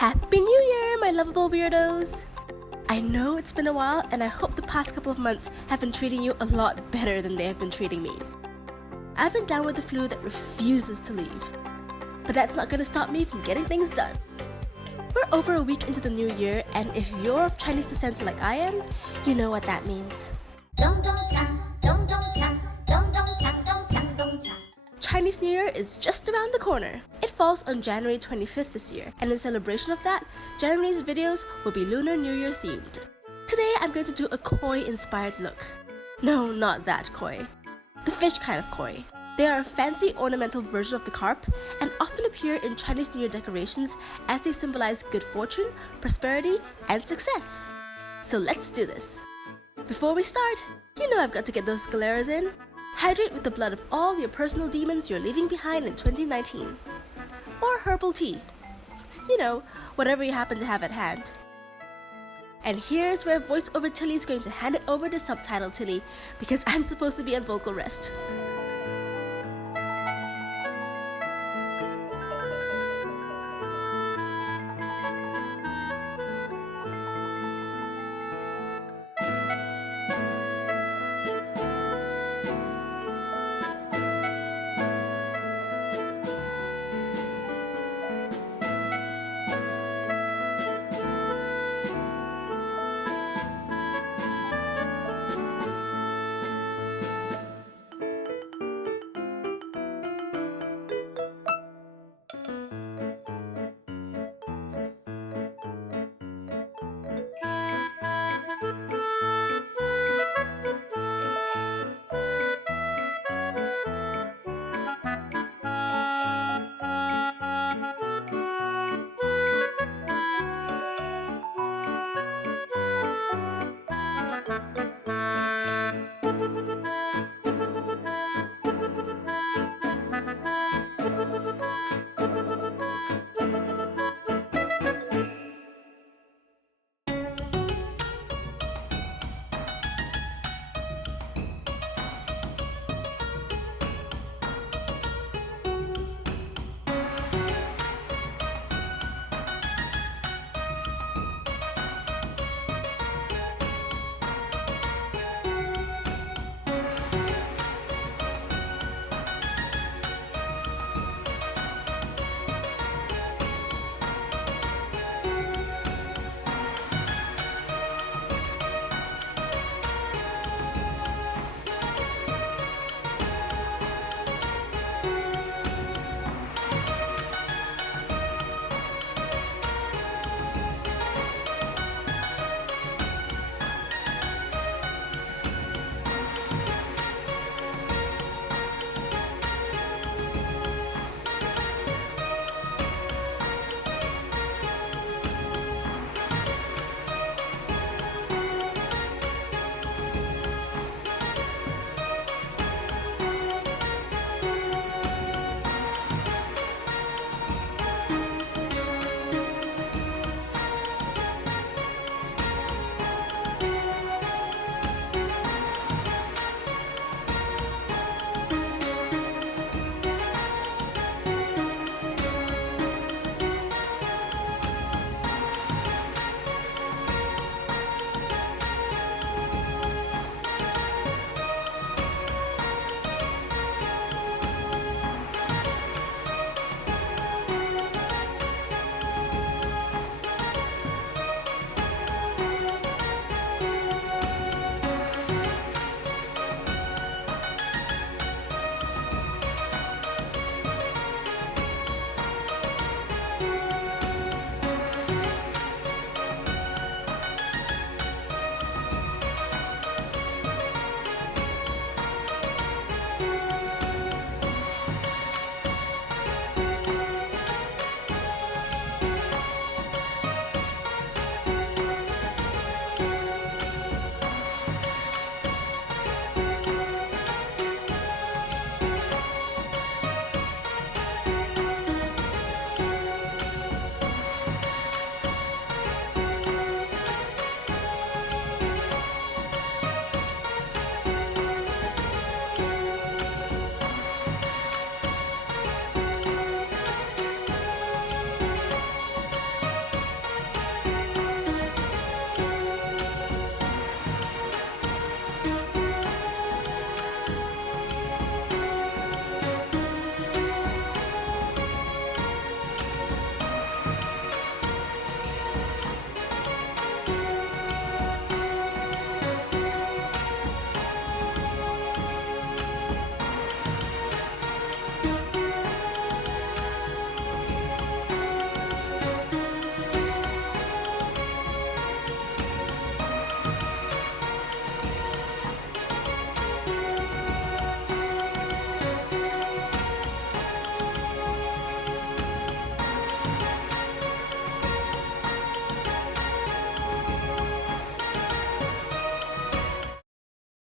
Happy New Year, my lovable weirdos! I know it's been a while, and I hope the past couple of months have been treating you a lot better than they have been treating me. I've been down with the flu that refuses to leave, but that's not gonna stop me from getting things done. We're over a week into the new year, and if you're of Chinese descent like I am, you know what that means. Chinese New Year is just around the corner. It falls on January 25th this year, and in celebration of that, January's videos will be Lunar New Year themed. Today I'm going to do a koi inspired look. No, not that koi. The fish kind of koi. They are a fancy ornamental version of the carp and often appear in Chinese New Year decorations as they symbolize good fortune, prosperity, and success. So let's do this. Before we start, you know I've got to get those scaleras in. Hydrate with the blood of all your personal demons you're leaving behind in 2019. Or herbal tea. You know, whatever you happen to have at hand. And here's where voiceover Tilly is going to hand it over to subtitle Tilly because I'm supposed to be on vocal rest.